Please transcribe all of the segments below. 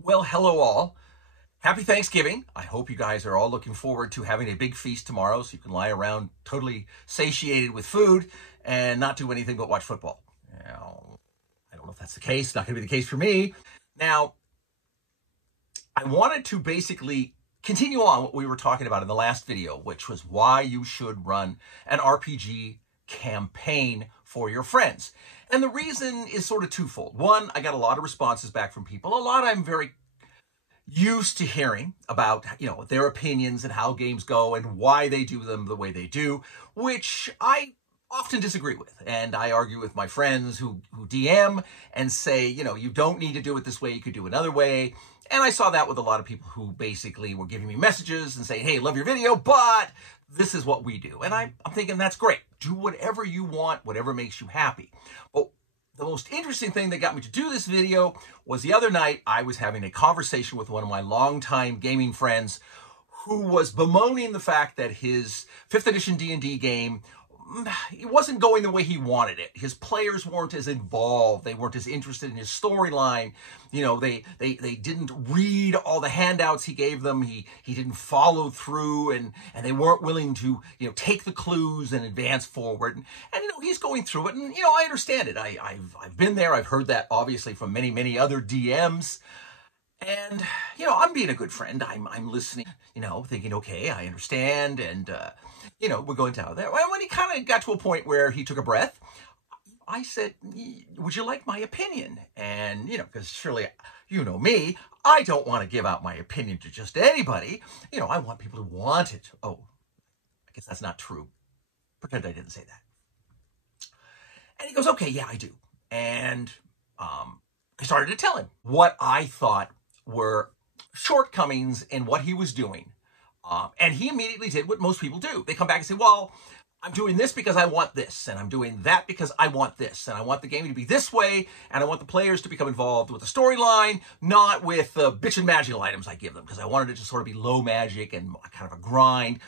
Well, hello all. Happy Thanksgiving. I hope you guys are all looking forward to having a big feast tomorrow so you can lie around totally satiated with food and not do anything but watch football. Now, I don't know if that's the case. Not going to be the case for me. Now, I wanted to basically continue on what we were talking about in the last video, which was why you should run an RPG campaign for your friends. And the reason is sort of twofold. One, I got a lot of responses back from people. A lot I'm very used to hearing about, their opinions and how games go and why they do them the way they do, which I often disagree with. And I argue with my friends who DM and say, you don't need to do it this way, you could do it another way. And I saw that with a lot of people who basically were giving me messages and saying, hey, love your video, but this is what we do. And I'm thinking, that's great. Do whatever you want, whatever makes you happy. But the most interesting thing that got me to do this video was the other night I was having a conversation with one of my longtime gaming friends who was bemoaning the fact that his 5th edition D&D game, it wasn't going the way he wanted it. His players weren't as involved. They weren't as interested in his storyline. They didn't read all the handouts he gave them. He didn't follow through, and they weren't willing to, take the clues and advance forward. And he's going through it, and, I understand it. I've been there. I've heard that, obviously, from many, many other DMs. And, I'm being a good friend. I'm listening, thinking, okay, I understand. And, we're going down there. Well, when he kind of got to a point where he took a breath, I said, would you like my opinion? And, because surely, me, I don't want to give out my opinion to just anybody. I want people who want it. Oh, I guess that's not true. Pretend I didn't say that. And he goes, okay, yeah, I do. And I started to tell him what I thought were shortcomings in what he was doing. And he immediately did what most people do. They come back and say, well, I'm doing this because I want this, and I'm doing that because I want this, and I want the game to be this way, and I want the players to become involved with the storyline, not with the bitch and magical items I give them, because I wanted it to sort of be low magic and kind of a grind.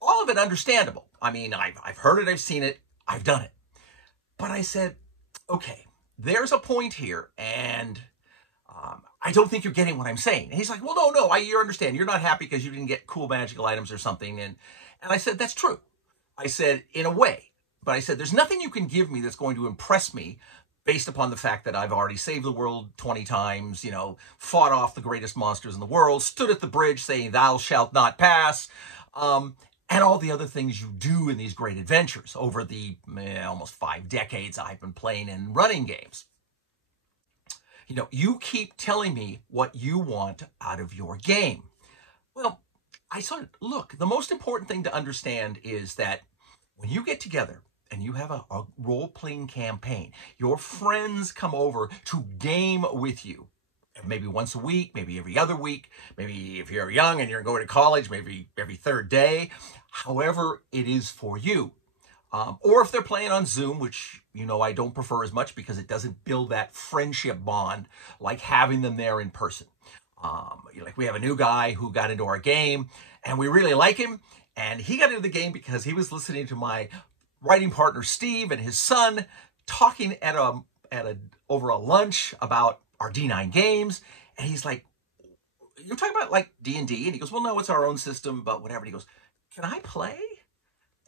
All of it understandable. I mean, I've heard it, I've seen it, I've done it. But I said, okay, there's a point here, and I don't think you're getting what I'm saying. And he's like, well, no, you understand. You're not happy because you didn't get cool magical items or something. And I said, that's true. I said, in a way. But I said, there's nothing you can give me that's going to impress me based upon the fact that I've already saved the world 20 times, fought off the greatest monsters in the world, stood at the bridge saying, thou shalt not pass, and all the other things you do in these great adventures over the almost 5 decades I've been playing and running games. You keep telling me what you want out of your game. Well, I said, look, the most important thing to understand is that when you get together and you have a role-playing campaign, your friends come over to game with you. Maybe once a week, maybe every other week, maybe if you're young and you're going to college, maybe every 3rd day, however it is for you. Or if they're playing on Zoom, which, I don't prefer as much because it doesn't build that friendship bond like having them there in person. Like we have a new guy who got into our game and we really like him. And he got into the game because he was listening to my writing partner, Steve, and his son talking over a lunch about our D9 games. And he's like, you're talking about like D&D? And he goes, well, no, it's our own system, but whatever. And he goes, can I play?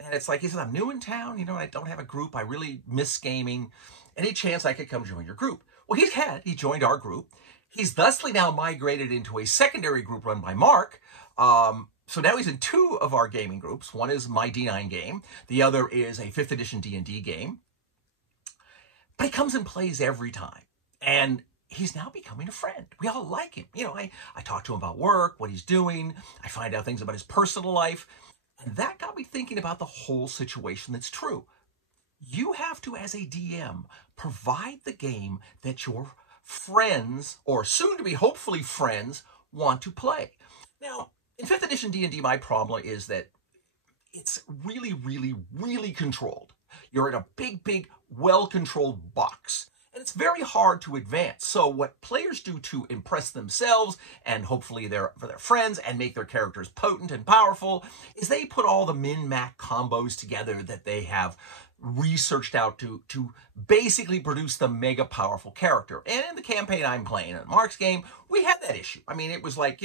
And it's like, he said, I'm new in town, and I don't have a group. I really miss gaming. Any chance I could come join your group? Well, he joined our group. He's thusly now migrated into a secondary group run by Mark. So now he's in 2 of our gaming groups. One is my D9 game. The other is a 5th edition D&D game. But he comes and plays every time. And he's now becoming a friend. We all like him. I talk to him about work, what he's doing. I find out things about his personal life. And that got me thinking about the whole situation that's true. You have to, as a DM, provide the game that your friends, or soon to be hopefully friends, want to play. Now, in 5th edition D&D, my problem is that it's really, really, really controlled. You're in a big, well-controlled box. And it's very hard to advance. So what players do to impress themselves and hopefully for their friends and make their characters potent and powerful is they put all the min-max combos together that they have researched out to basically produce the mega powerful character. And in the campaign I'm playing, in Mark's game, we had that issue. I mean, it was like,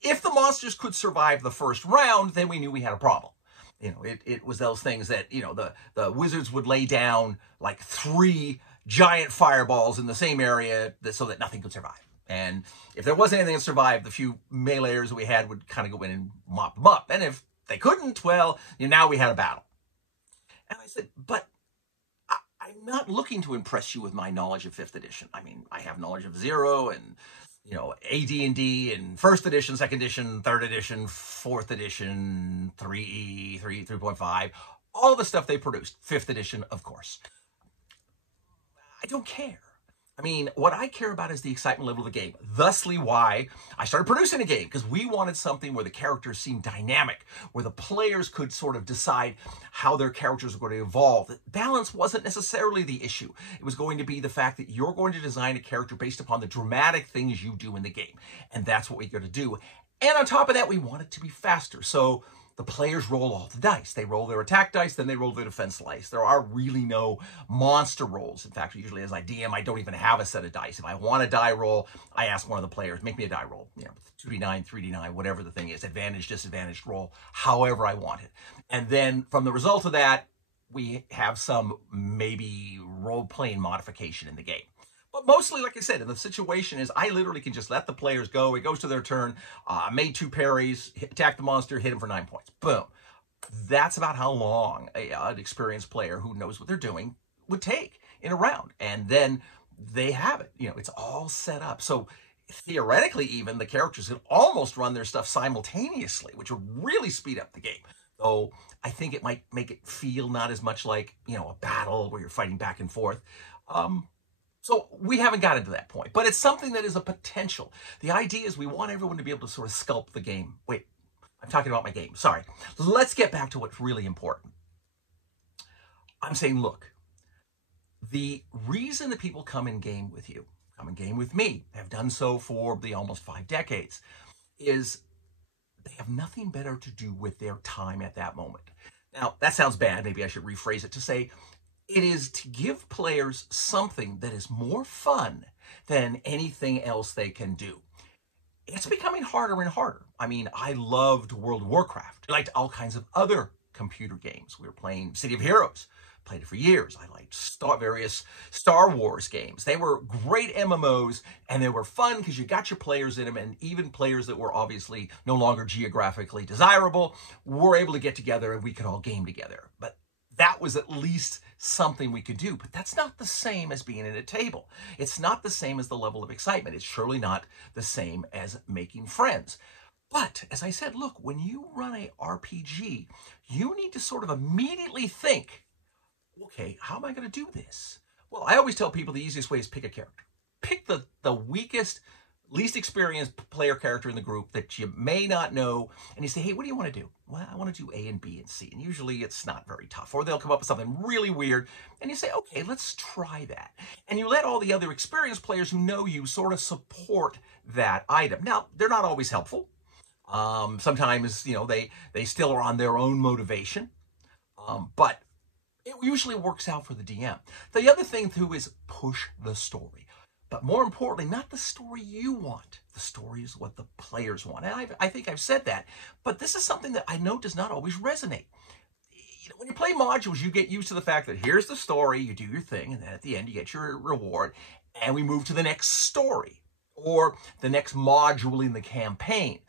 if the monsters could survive the first round, then we knew we had a problem. It was those things that, the wizards would lay down like 3 giant fireballs in the same area so that nothing could survive. And if there wasn't anything that survived, the few meleeers that we had would kind of go in and mop them up. And if they couldn't, well, now we had a battle. And I said, but I'm not looking to impress you with my knowledge of 5th edition. I mean, I have knowledge of 0 and, AD&D and 1st edition, 2nd edition, 3rd edition, 4th edition, 3E, 3.5, all the stuff they produced. 5th edition, of course. I don't care. I mean, what I care about is the excitement level of the game. Thusly why I started producing a game, because we wanted something where the characters seemed dynamic, where the players could sort of decide how their characters were going to evolve. The balance wasn't necessarily the issue. It was going to be the fact that you're going to design a character based upon the dramatic things you do in the game. And that's what we're going to do. And on top of that, we want it to be faster. So the players roll all the dice. They roll their attack dice, then they roll their defense dice. There are really no monster rolls. In fact, usually as I DM, I don't even have a set of dice. If I want a die roll, I ask one of the players, make me a die roll. 2d9, 3d9, whatever the thing is, advantage, disadvantaged roll, however I want it. And then from the result of that, we have some maybe role-playing modification in the game. But mostly, like I said, in the situation is I literally can just let the players go. It goes to their turn. Made 2 parries, attack the monster, hit him for 9 points. Boom. That's about how long an experienced player who knows what they're doing would take in a round. And then they have it. It's all set up. So theoretically, even the characters can almost run their stuff simultaneously, which would really speed up the game. Though I think it might make it feel not as much like, a battle where you're fighting back and forth. So we haven't gotten to that point, but it's something that is a potential. The idea is we want everyone to be able to sort of sculpt the game. Wait, I'm talking about my game. Sorry. Let's get back to what's really important. I'm saying, look, the reason that people come in game with you, come in game with me, have done so for the almost 5 decades, is they have nothing better to do with their time at that moment. Now, that sounds bad. Maybe I should rephrase it to say, it is to give players something that is more fun than anything else they can do. It's becoming harder and harder. I mean, I loved World of Warcraft. I liked all kinds of other computer games. We were playing City of Heroes. Played it for years. I liked various Star Wars games. They were great MMOs, and they were fun because you got your players in them, and even players that were obviously no longer geographically desirable were able to get together and we could all game together. But that was at least something we could do. But that's not the same as being at a table. It's not the same as the level of excitement. It's surely not the same as making friends. But as I said, look, when you run a RPG, you need to sort of immediately think, okay, how am I going to do this? Well, I always tell people the easiest way is pick a character. Pick the weakest, least experienced player character in the group that you may not know, and you say, hey, what do you want to do? Well, I want to do A and B and C, and usually it's not very tough, or they'll come up with something really weird, and you say, okay, let's try that. And you let all the other experienced players who know you sort of support that item. Now, they're not always helpful. Sometimes, they still are on their own motivation, but it usually works out for the DM. The other thing, too, is push the story. But more importantly, not the story you want. The story is what the players want. And I think I've said that. But this is something that I know does not always resonate. When you play modules, you get used to the fact that here's the story, you do your thing, and then at the end you get your reward, and we move to the next story or the next module in the campaign.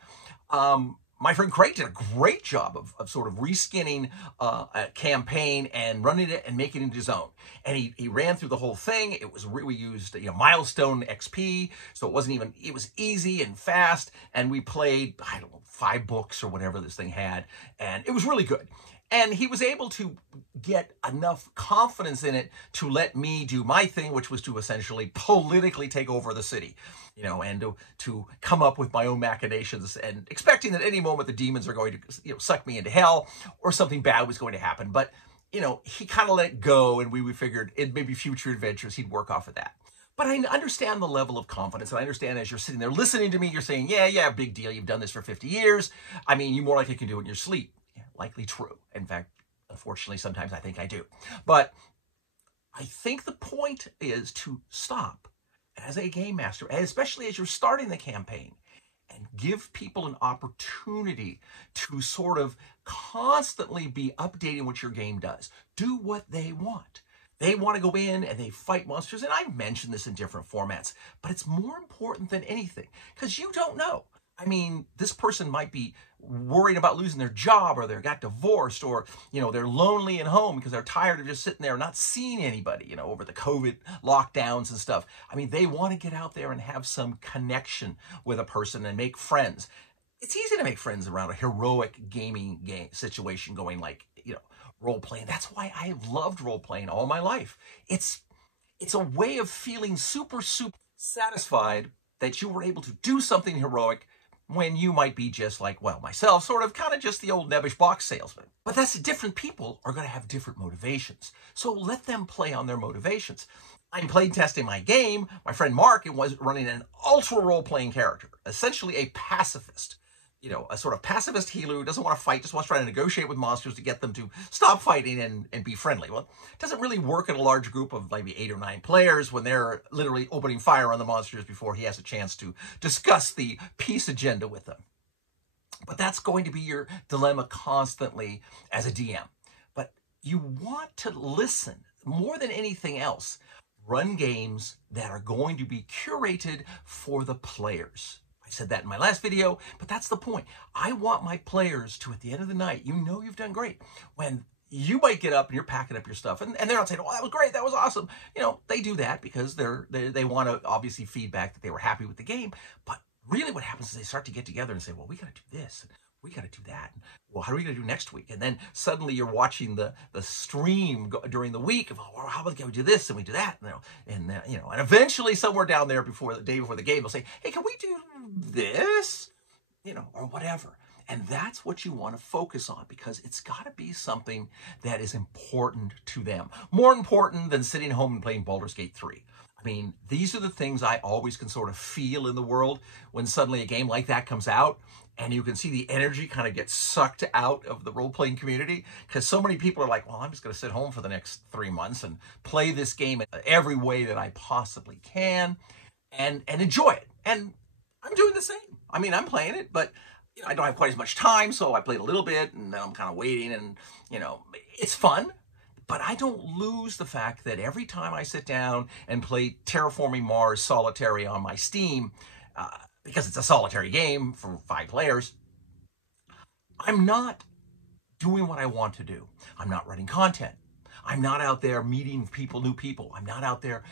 My friend Craig did a great job of sort of reskinning a campaign and running it and making it into his own. And he ran through the whole thing. It was we used milestone XP, so it was easy and fast. And we played, I don't know, 5 books or whatever this thing had, and it was really good. And he was able to get enough confidence in it to let me do my thing, which was to essentially politically take over the city, and to come up with my own machinations and expecting that any moment the demons are going to suck me into hell or something bad was going to happen. But, he kind of let it go, and we figured in maybe future adventures he'd work off of that. But I understand the level of confidence, and I understand as you're sitting there listening to me, you're saying, yeah, big deal. You've done this for 50 years. I mean, you more likely can do it in your sleep. Likely true. In fact, Unfortunately, sometimes I think I do. But I think the point is to stop as a game master, especially as you're starting the campaign, and give people an opportunity to sort of constantly be updating what your game does. Do what they want. They want to go in and they fight monsters, and I've mentioned this in different formats, but it's more important than anything because you don't know. I mean, this person might be worried about losing their job, or they got divorced, or, they're lonely at home because they're tired of just sitting there not seeing anybody, over the COVID lockdowns and stuff. I mean, they want to get out there and have some connection with a person and make friends. It's easy to make friends around a heroic gaming game situation going like, role playing. That's why I've loved role playing all my life. It's a way of feeling super satisfied that you were able to do something heroic when you might be just like, well, myself, sort of kind of just the old nebbish box salesman. But that's different people are going to have different motivations. So let them play on their motivations. I'm playing testing my game. My friend Mark was running an ultra role-playing character, essentially a pacifist. A sort of pacifist healer who doesn't want to fight, just wants to try to negotiate with monsters to get them to stop fighting and be friendly. Well, it doesn't really work in a large group of maybe 8 or 9 players when they're literally opening fire on the monsters before he has a chance to discuss the peace agenda with them. But that's going to be your dilemma constantly as a DM. But you want to listen more than anything else. Run games that are going to be curated for the players. I said that in my last video, but that's the point. I want my players to, at the end of the night, you've done great. When you might get up and you're packing up your stuff, and they're not saying, oh, that was great, that was awesome. They do that because they want to obviously feedback that they were happy with the game. But really what happens is they start to get together and say, well, we got to do this. We got to do that. Well, how are we going to do next week? And then suddenly you're watching the stream during the week of, oh, how about we do this and we do that? And eventually somewhere down there the day before the game, they'll say, hey, can we do this? Or whatever. And that's what you want to focus on, because it's got to be something that is important to them. More important than sitting home and playing Baldur's Gate 3. I mean, these are the things I always can sort of feel in the world when suddenly a game like that comes out, and you can see the energy kind of get sucked out of the role-playing community, because so many people are like, well, I'm just going to sit home for the next 3 months and play this game every way that I possibly can and enjoy it. And I'm doing the same. I mean, I'm playing it, but I don't have quite as much time, so I played a little bit, and then I'm kind of waiting, and, it's fun. But I don't lose the fact that every time I sit down and play Terraforming Mars Solitary on my Steam, because it's a solitary game for 5 players, I'm not doing what I want to do. I'm not writing content. I'm not out there meeting people, new people. I'm not out there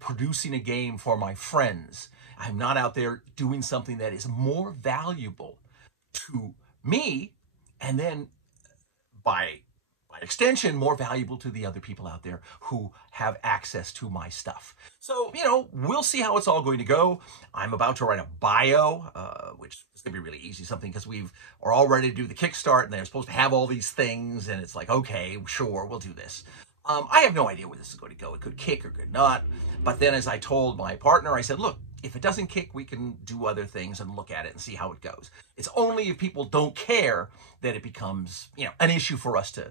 producing a game for my friends. I'm not out there doing something that is more valuable to me, and then by extension, more valuable to the other people out there who have access to my stuff. So, we'll see how it's all going to go. I'm about to write a bio, which is going to be really easy, something because are all ready to do the Kickstart, and they're supposed to have all these things, and it's like, okay, sure, we'll do this. I have no idea where this is going to go. It could kick or could not. But then as I told my partner, I said, look, if it doesn't kick, we can do other things and look at it and see how it goes. It's only if people don't care that it becomes, an issue for us to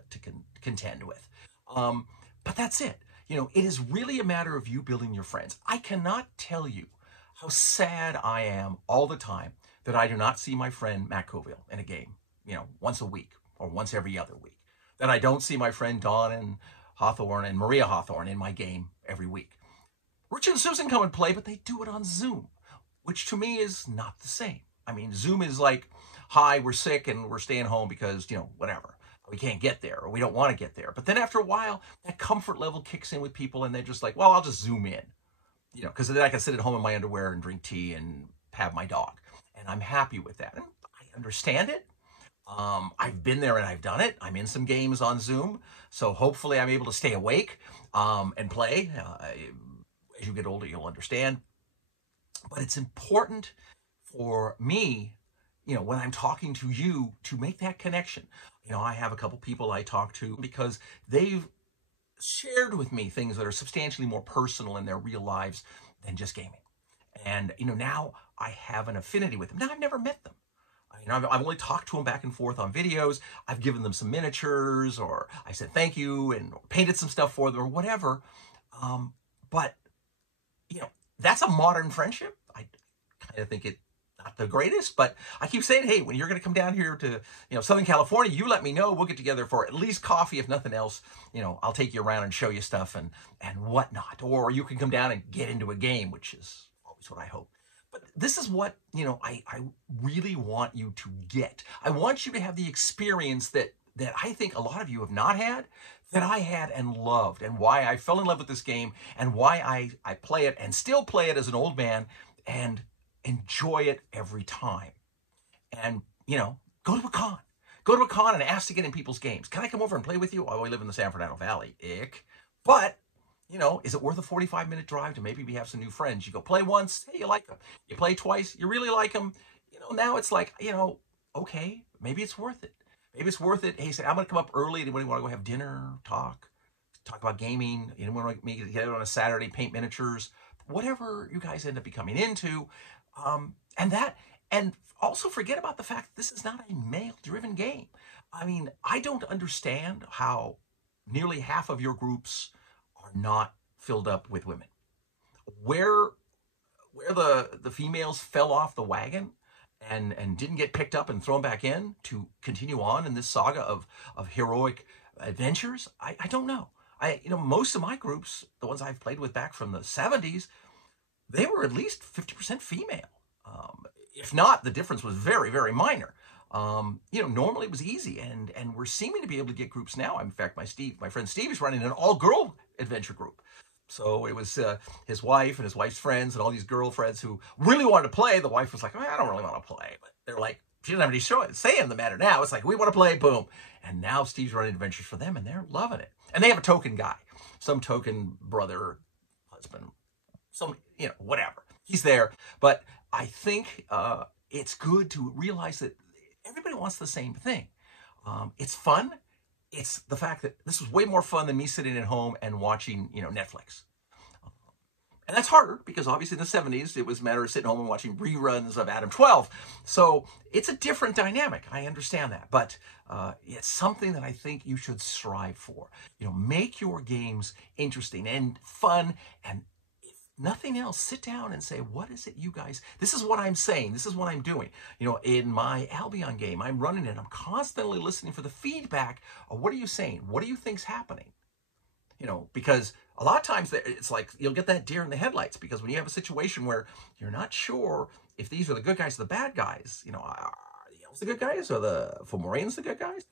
contend with. But that's it. It is really a matter of you building your friends. I cannot tell you how sad I am all the time that I do not see my friend Matt Coville in a game, once a week or once every other week. That I don't see my friend Dawn and Hawthorne and Maria Hawthorne in my game every week. Rich and Susan come and play, but they do it on Zoom, which to me is not the same. I mean, Zoom is like, hi, we're sick and we're staying home because, whatever. We can't get there, or we don't want to get there. But then after a while, that comfort level kicks in with people, and they're just like, well, I'll just Zoom in, because then I can sit at home in my underwear and drink tea and have my dog. And I'm happy with that. And I understand it. I've been there and I've done it. I'm in some games on Zoom, so hopefully I'm able to stay awake and play. As you get older, you'll understand. But it's important for me, when I'm talking to you, to make that connection. I have a couple people I talk to because they've shared with me things that are substantially more personal in their real lives than just gaming. And, now I have an affinity with them. Now, I've never met them. I've only talked to them back and forth on videos. I've given them some miniatures, or I said thank you and painted some stuff for them or whatever. But that's a modern friendship. I kind of think it not the greatest, but I keep saying, hey, when you're going to come down here to Southern California, you let me know. We'll get together for at least coffee, if nothing else. I'll take you around and show you stuff and whatnot. Or you can come down and get into a game, which is always what I hope. But this is what I really want you to get. I want you to have the experience that I think a lot of you have not had, that I had and loved, and why I fell in love with this game, and why I play it and still play it as an old man and enjoy it every time. And, go to a con. Go to a con and ask to get in people's games. Can I come over and play with you? Oh, I live in the San Fernando Valley. Ick. But, is it worth a 45-minute drive to maybe we have some new friends? You go play once, hey, you like them. You play twice, you really like them. Now it's like, okay, maybe it's worth it. Maybe it's worth it. Hey, say, I'm going to come up early. Anybody want to go have dinner, talk about gaming? You want to meet together on a Saturday, paint miniatures, whatever you guys end up becoming into. And also forget about the fact that this is not a male-driven game. I mean, I don't understand how nearly half of your groups are not filled up with women. Where the females fell off the wagon and didn't get picked up and thrown back in to continue on in this saga of heroic adventures, I don't know. Most of my groups, the ones I've played with back from the 70s, they were at least 50% female. If not, the difference was very, very minor. Normally it was easy, and we're seeming to be able to get groups now. In fact, my friend Steve is running an all-girl adventure group. So it was his wife and his wife's friends and all these girlfriends who really wanted to play. The wife was like, I don't really want to play. But they're like, she doesn't have any say in the matter now. It's like, we want to play, boom. And now Steve's running adventures for them, and they're loving it. And they have a token guy, some token brother, husband, some, whatever. He's there. But I think it's good to realize that everybody wants the same thing. It's fun. It's the fact that this was way more fun than me sitting at home and watching, Netflix. And that's harder because obviously in the 70s, it was a matter of sitting home and watching reruns of Adam 12. So it's a different dynamic. I understand that. But it's something that I think you should strive for. Make your games interesting and fun, and nothing else, sit down and say, what is it you guys, this is what I'm saying, this is what I'm doing. In my Albion game, I'm running it, I'm constantly listening for the feedback of what are you saying? What do you think's happening? Because a lot of times it's like you'll get that deer in the headlights, because when you have a situation where you're not sure if these are the good guys or the bad guys, are the elves the good guys or the Fomorians the good guys?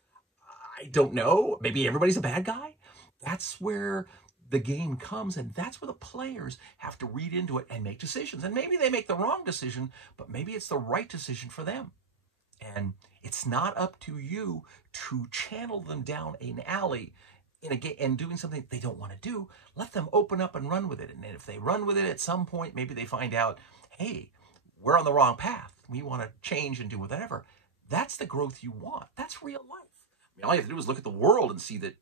I don't know. Maybe everybody's a bad guy. That's where the game comes, and that's where the players have to read into it and make decisions. And maybe they make the wrong decision, but maybe it's the right decision for them. And it's not up to you to channel them down an alley in a game and doing something they don't want to do. Let them open up and run with it. And if they run with it at some point, maybe they find out, hey, we're on the wrong path. We want to change and do whatever. That's the growth you want. That's real life. All you have to do is look at the world and see that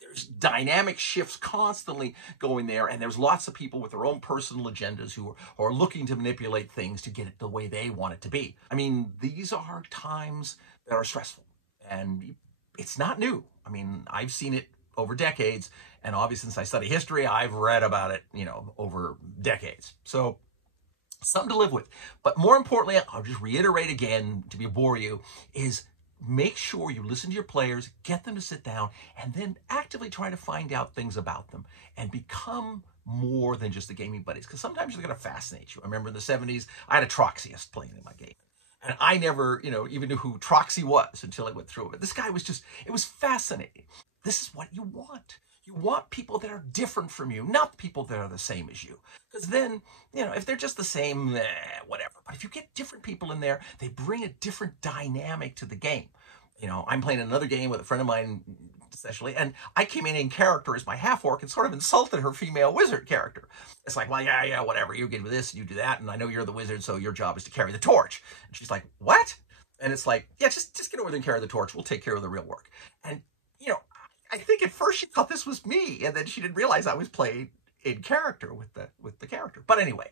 there's dynamic shifts constantly going there, and there's lots of people with their own personal agendas who are looking to manipulate things to get it the way they want it to be. I mean, these are times that are stressful, and it's not new. I mean, I've seen it over decades, and obviously since I study history, I've read about it, over decades. So something to live with. But more importantly, I'll just reiterate again to bore you, is make sure you listen to your players, get them to sit down, and then actively try to find out things about them and become more than just the gaming buddies. Because sometimes they're going to fascinate you. I remember in the 70s, I had a Troxiest playing in my game. And I never, even knew who Troxy was until I went through it. This guy was it was fascinating. This is what you want. You want people that are different from you, not people that are the same as you. Because then, if they're just the same, whatever. But if you get different people in there, they bring a different dynamic to the game. I'm playing another game with a friend of mine, especially, and I came in character as my half-orc and sort of insulted her female wizard character. It's like, well, yeah, whatever. You get with this, you do that, and I know you're the wizard, so your job is to carry the torch. And she's like, what? And it's like, yeah, just get over there and carry the torch. We'll take care of the real work. And, I think at first she thought this was me, and then she didn't realize I was playing in character with the character. But anyway,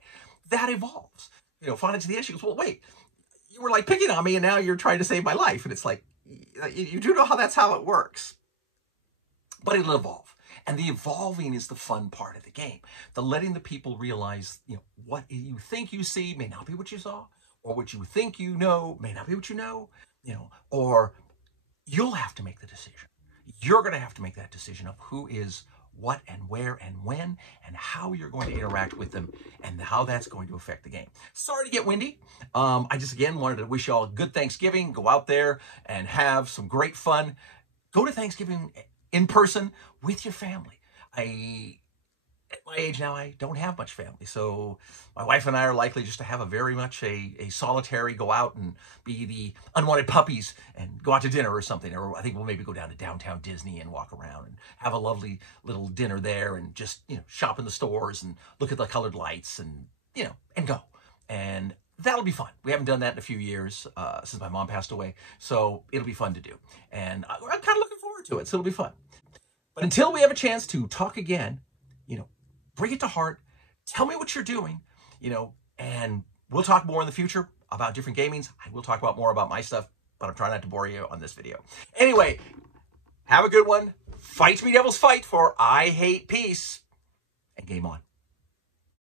that evolves. Finally to the end, she goes, well, wait, you were like picking on me and now you're trying to save my life. And it's like, you do know that's how it works. But it'll evolve. And the evolving is the fun part of the game. The letting the people realize, what you think you see may not be what you saw, or what you think you know may not be what you know, or you'll have to make the decision. You're going to have to make that decision of who is what and where and when and how you're going to interact with them and how that's going to affect the game. Sorry to get windy. I just, again, wanted to wish you all a good Thanksgiving. Go out there and have some great fun. Go to Thanksgiving in person with your family. At my age now, I don't have much family. So my wife and I are likely just to have a very much a solitary, go out and be the unwanted puppies and go out to dinner or something. Or I think we'll maybe go down to downtown Disney and walk around and have a lovely little dinner there and just, shop in the stores and look at the colored lights and, and go. And that'll be fun. We haven't done that in a few years since my mom passed away. So it'll be fun to do. And I'm kind of looking forward to it. So it'll be fun. But until we have a chance to talk again, bring it to heart. Tell me what you're doing, and we'll talk more in the future about different gamings. I will talk about more about my stuff, but I'm trying not to bore you on this video. Anyway, have a good one. Fight me, devils, fight, for I hate peace. And game on.